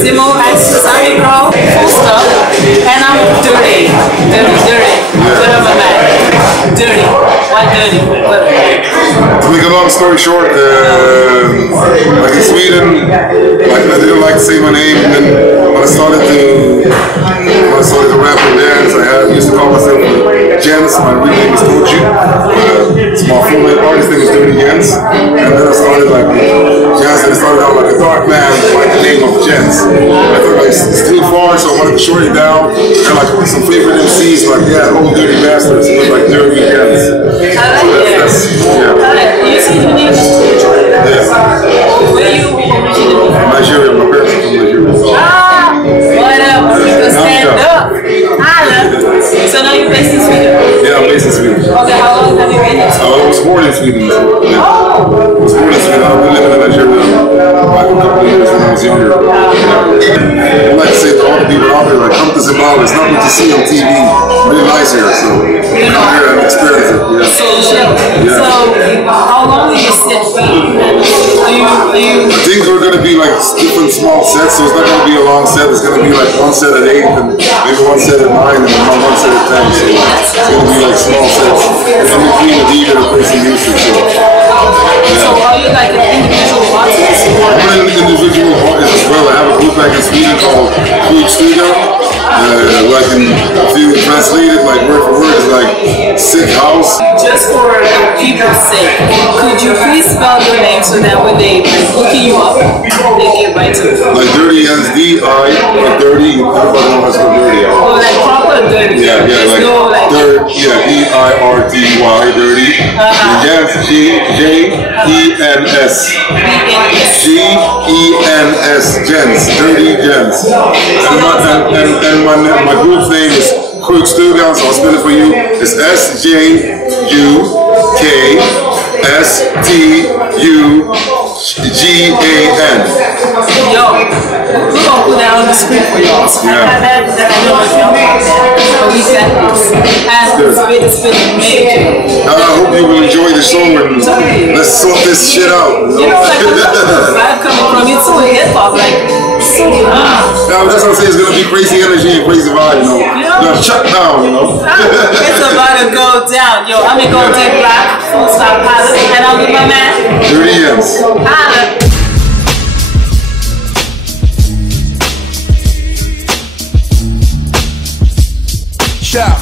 Simo X, Sammy Bro, full stop, and I'm dirty. What am I mad? Dirty. Why dirty? To make a long story short, like in Sweden, like I didn't like to say my name, and then when I started to rap and dance, I used to call myself Jens. My real name is Toji. So my full name, artist name is Dirty Jens, and then I started like Jens, and it started out like a dark man, like the name of Jens. I thought like it's too far, so I wanted to shorten it down, and like some favorite MCs, like yeah, old dirty bastards, it was like Dirty Jens. You see the name is Toji. Where are you originally from? Nigeria, my parents are from Nigeria. What up? You can stand up. So now you're based in Sweden? Yeah, I'm based in Sweden. Okay, how long have you been in Sweden? I was born in Sweden. Yeah. Oh! I was born in Sweden. I've been living in Nigeria like a couple of years when I was younger. I'd like to say to all the people out there, like, come to Zimbabwe. It's not what you see on TV. Really nice here, so come here and experience it. Yeah. So chill. Yeah. So how long will you sit? I think we're going to be like different small sets, so it's not going to be a long set. It's going to be like one set at 8 and maybe one set at 9 and then one set at 10. So it's going to be like small sets. And in between the DJ to play some music. So are you like an individual artist? I'm an individual artist as well. I have a group back in Sweden called Krug Studio. Like if you translate it like word for word, it's like sick house. Just for the people's sake, could you please spell your name so that when they looking you up, they get right to it? Like Dirty as D-I, like dirty, everybody knows how to dirty. Oh, like proper dirty. Yeah, There's like no like dirt, yeah, D-I-R-T-Y, dirty. Jens, J-E-N-S. G-E-N-S, Jens, Dirty Jens. And my group's name is Krug Stugan, so I'll spell it for you. It's S-J-U-K-S-T-U-G-A-N. Yo, we're gonna put that on the screen for y'all. Yeah. I know if y'all want that, but we got this. And it's been amazing. I hope you will enjoy the show and let's sort this shit out. You know, like the vibe coming from you too, hip hop, like so. Now that's what I'm saying. It's gonna be crazy energy and crazy vibe, you know. You're gonna shut down, you know. It's about to go down. Yo, I'm gonna go take Black, full stop pilot, and I'll be my man. Dirty Jens. Holla. Yeah.